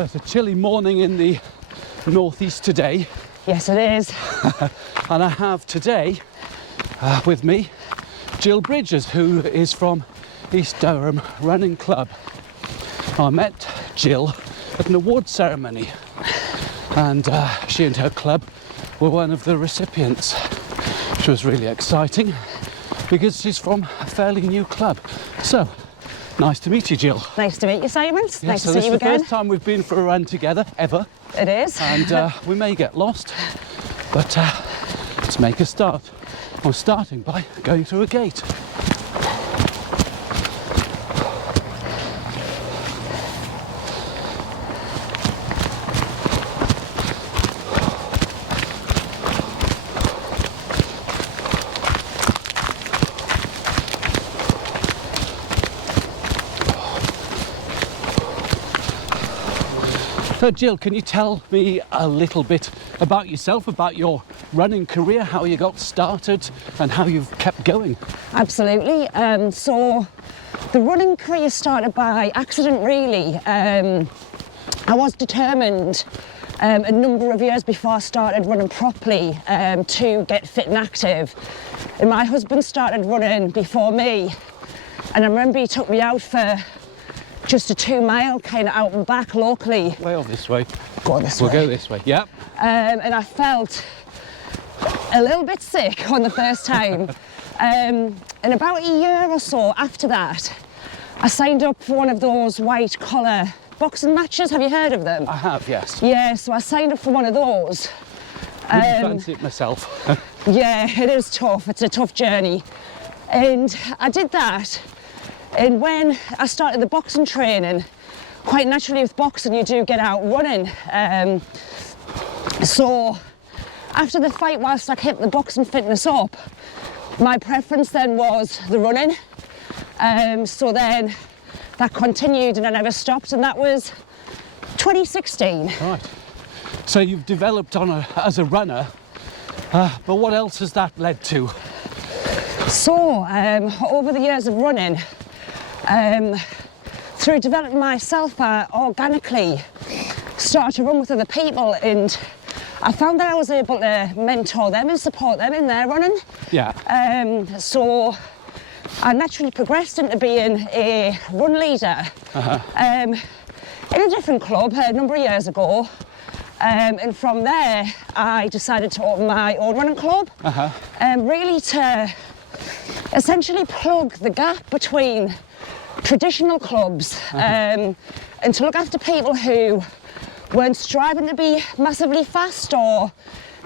Well, it's a chilly morning in the northeast today. Yes, it is. And I have today with me Jill Bridges, who is from East Durham Running Club. I met Jill at an awards ceremony, and she and her club were one of the recipients, which was really exciting because she's from a fairly new club. So, nice to meet you, Jill. Nice to meet you, Simon. Yes, Nice so to see you again. This is the first time we've been for a run together, ever. It is. And we may get lost, but let's make a start. I'm starting by going through a gate. So Jill, can you tell me a little bit about yourself, about your running career, how you got started and how you've kept going? Absolutely. So the running career started by accident, really. I was determined a number of years before I started running properly to get fit and active. And my husband started running before me. And I remember he took me out for just a 2 mile kind of out and back locally. Way off this way. Go this way. We'll go this way, yep. And I felt a little bit sick on the first time. And about a year or so after that, I signed up for one of those white collar boxing matches. Have you heard of them? I have, yes. Yeah, so I signed up for one of those. Wouldn't fancy it myself. Yeah, it is tough. It's a tough journey. And I did that. And when I started the boxing training, quite naturally with boxing you do get out running. So after the fight, whilst I kept the boxing fitness up, my preference then was the running. So then that continued and I never stopped, and that was 2016. Right. So you've developed as a runner, but what else has that led to? So over the years of running, through developing myself, I organically started to run with other people, and I found that I was able to mentor them and support them in their running. Yeah. So I naturally progressed into being a run leader in a different club a number of years ago. And from there, I decided to open my own running club, really to essentially plug the gap between traditional clubs and to look after people who weren't striving to be massively fast or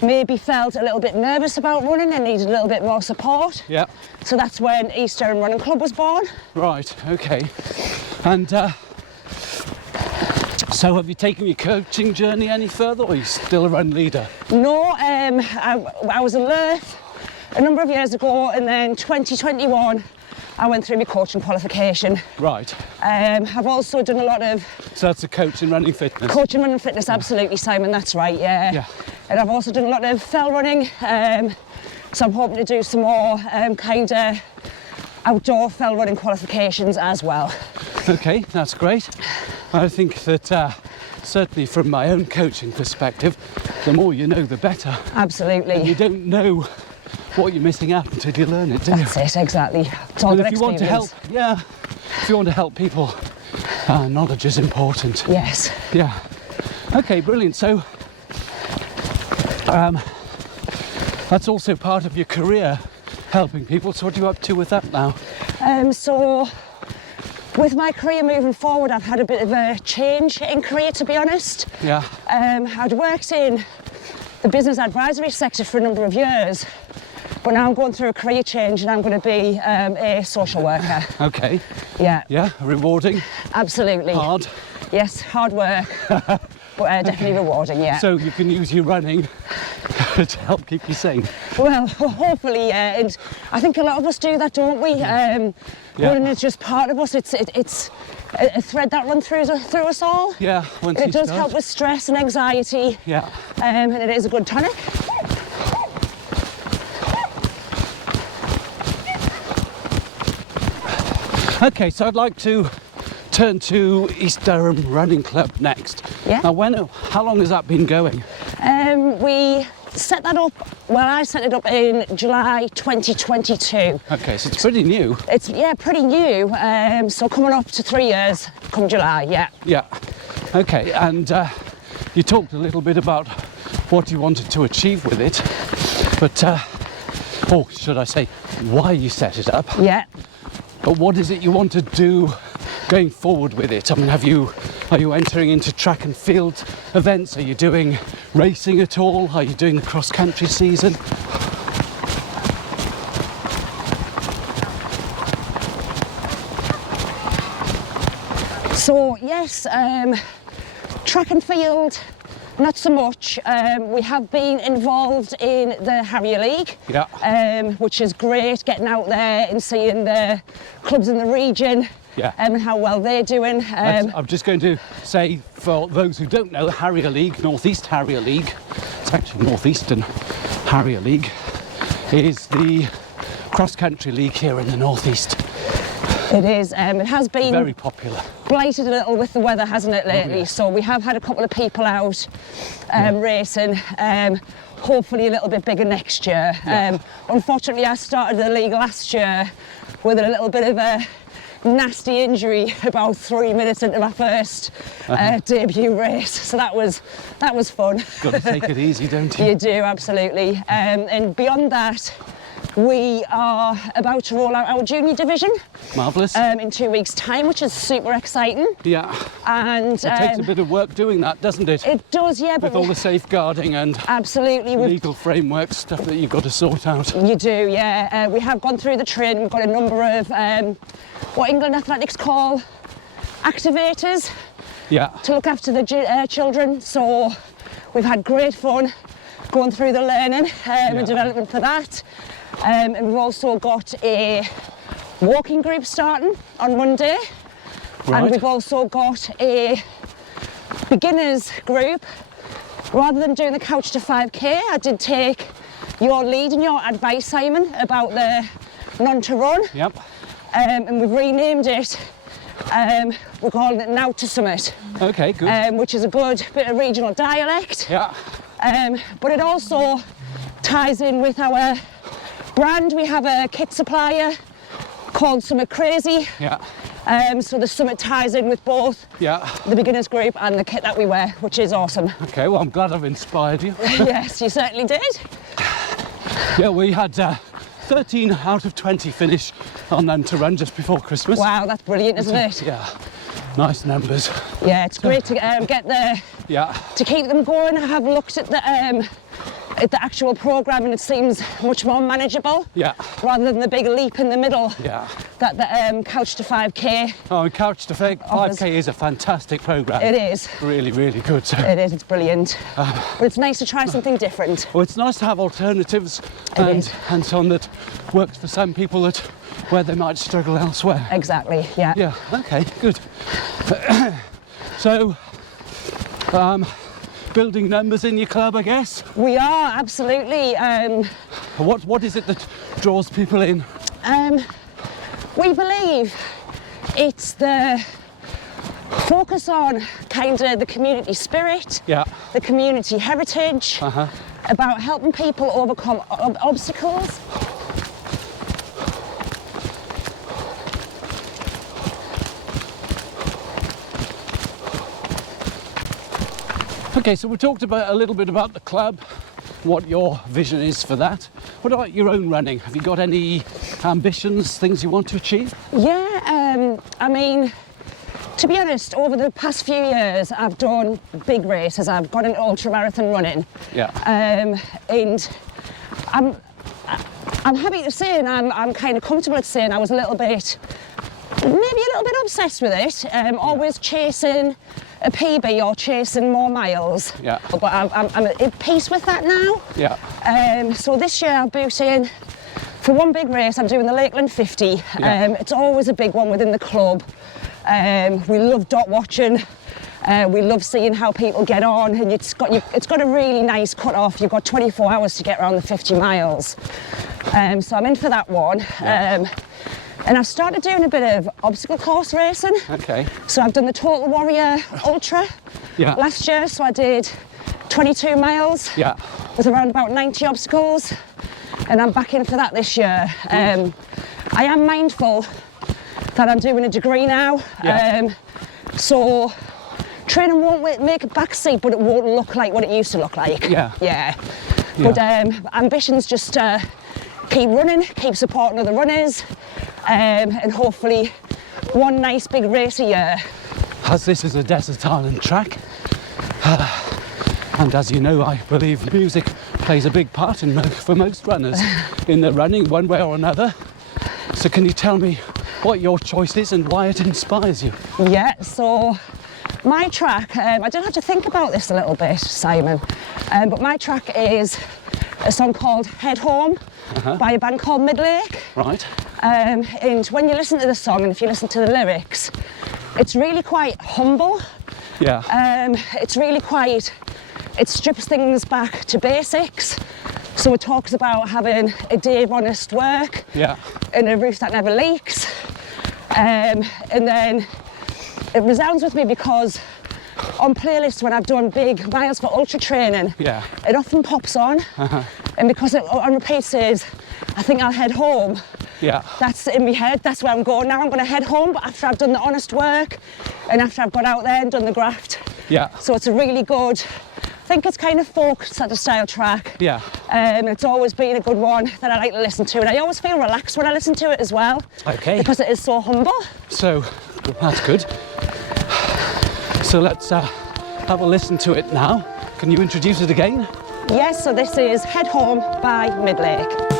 maybe felt a little bit nervous about running and needed a little bit more support. Yeah. So that's when East Durham Running Club was born. Right, okay. And so have you taken your coaching journey any further, or are you still a run leader? No, I was in Lerth a number of years ago, and then 2021 I went through my coaching qualification. Right. I've also done a lot of... So that's a coach in running fitness? Coaching running fitness, absolutely, Simon, that's right, yeah. And I've also done a lot of fell running, so I'm hoping to do some more kind of outdoor fell running qualifications as well. Okay, that's great. I think that certainly from my own coaching perspective, the more you know, the better. Absolutely. And you don't know what you're missing out until you learn it, do you? That's it, exactly. It's all And good if you want to help, experience. if you want to help people, knowledge is important. Yes. Yeah. Okay, brilliant. So that's also part of your career, helping people. So what are you up to with that now? So with my career moving forward, I've had a bit of a change in career, to be honest. Yeah. I'd worked in the business advisory sector for a number of years, but now I'm going through a career change and I'm going to be a social worker. Okay. Yeah. Yeah, rewarding. Absolutely. Hard. Yes, hard work, but definitely rewarding, yeah. So you can use your running to help keep you sane. Well, hopefully, yeah. And I think a lot of us do that, don't we? Running is just part of us. It's a thread that runs through us all. Yeah, once It you does start. help with stress and anxiety. Yeah. And it is a good tonic. Okay, so I'd like to turn to East Durham Running Club next. Yeah. Now, how long has that been going? We set that up, well, I set it up in July 2022. Okay, so it's pretty new. It's, yeah, pretty new. So coming up to 3 years come July, yeah. Yeah. Okay, and you talked a little bit about what you wanted to achieve with it, but, or should I say, why you set it up. Yeah. But what is it you want to do going forward with it? I mean, are you entering into track and field events? Are you doing racing at all? Are you doing the cross-country season? So yes, track and field, not so much. We have been involved in the Harrier League, which is great, getting out there and seeing the clubs in the region. Yeah. And how well they're doing. I'm just going to say, for those who don't know, the Harrier League, North East Harrier League, it's actually North Eastern Harrier League, is the cross-country league here in the North East. It is. It has been very popular. Blighted a little with the weather, hasn't it, lately? Oh, yeah. So we have had a couple of people out racing. Hopefully a little bit bigger next year. Yeah. Unfortunately, I started the league last year with a little bit of a nasty injury about 3 minutes into my first debut race, so that was fun. Got to take it easy, don't you? You do, absolutely. And beyond that, we are about to roll out our junior division. Marvellous. In 2 weeks' time, which is super exciting. Yeah. And It takes a bit of work doing that, doesn't it? It does, yeah. With all the safeguarding and absolutely legal framework stuff that you've got to sort out. You do, yeah. We have gone through the training. We've got a number of what England Athletics call activators. Yeah. To look after the children. So we've had great fun going through the learning and development for that. And we've also got a walking group starting on Monday. Right. And we've also got a beginners group. Rather than doing the couch to 5k, I did take your lead and your advice, Simon, about the none to run. Yep. And we've renamed it. We're calling it Now to Summit. Okay, good. Which is a good bit of regional dialect. Yeah. But it also ties in with our brand. We have a kit supplier called Summit Crazy. Yeah. So the Summit ties in with both the beginners group and the kit that we wear, which is awesome. Okay, well, I'm glad I've inspired you. Yes, you certainly did. Yeah, we had 13 out of 20 finish on them to run just before Christmas. Wow, that's brilliant, isn't it? Yeah, nice numbers. Yeah, it's great to get the to keep them going. I have looked at the actual programme and it seems much more manageable. Yeah. Rather than the big leap in the middle. Yeah. That the couch to 5k. Oh, couch to 5k is a fantastic programme. It is. Really, really good. So. It is. It's brilliant. But it's nice to try something different. Well, it's nice to have alternatives and so on that works for some people where they might struggle elsewhere. Exactly. Yeah. Yeah. Okay. Good. So. Building numbers in your club, I guess? We are, absolutely. What is it that draws people in? We believe it's the focus on kind of the community spirit, the community heritage, about helping people overcome obstacles. Okay, so we talked a little bit about the club, what your vision is for that. What about your own running? Have you got any ambitions, things you want to achieve? Yeah, I mean, to be honest, over the past few years, I've done big races. I've got into ultra-marathon running. Yeah. And I'm happy to say, and I'm kind of comfortable at saying I was maybe a little bit obsessed with it. Always chasing a PB or chasing more miles. Yeah. But I'm at peace with that now. Yeah. So this year I've booked in for one big race. I'm doing the Lakeland 50. Yeah. It's always a big one within the club. We love dot watching. We love seeing how people get on, and it's got a really nice cut off. You've got 24 hours to get around the 50 miles. So I'm in for that one. Yeah. And I've started doing a bit of obstacle course racing. Okay. So I've done the Total Warrior Ultra Yeah. last year, so I did 22 miles Yeah. with around about 90 obstacles, and I'm back in for that this year. I am mindful that I'm doing a degree now, Yeah. so training won't make a backseat, but it won't look like what it used to look like. Yeah. Yeah. But ambition's just to keep running, keep supporting other runners, and hopefully one nice big race a year. As this is a desert island track, and as you know, I believe music plays a big part for most runners in their running, one way or another. So can you tell me what your choice is and why it inspires you? Yeah, so my track, I did have to think about this a little bit, Simon, but my track is a song called Head Home by a band called Midlake. Right. And when you listen to the song and if you listen to the lyrics, it's really quite humble. Yeah. It's really quite, it strips things back to basics. So it talks about having a day of honest work, Yeah. and a roof that never leaks. And then it resounds with me because on playlists when I've done big miles for ultra training, Yeah. it often pops on. And because it on repeat says, I think I'll head home. Yeah. That's in my head, that's where I'm going now. I'm going to head home, but after I've done the honest work and after I've got out there and done the graft. Yeah. So it's a really good, I think it's kind of folk sort of style track. Yeah. It's always been a good one that I like to listen to, and I always feel relaxed when I listen to it as well. Okay. Because it is so humble. So that's good. So let's have a listen to it now. Can you introduce it again? Yes, so this is Head Home by Midlake.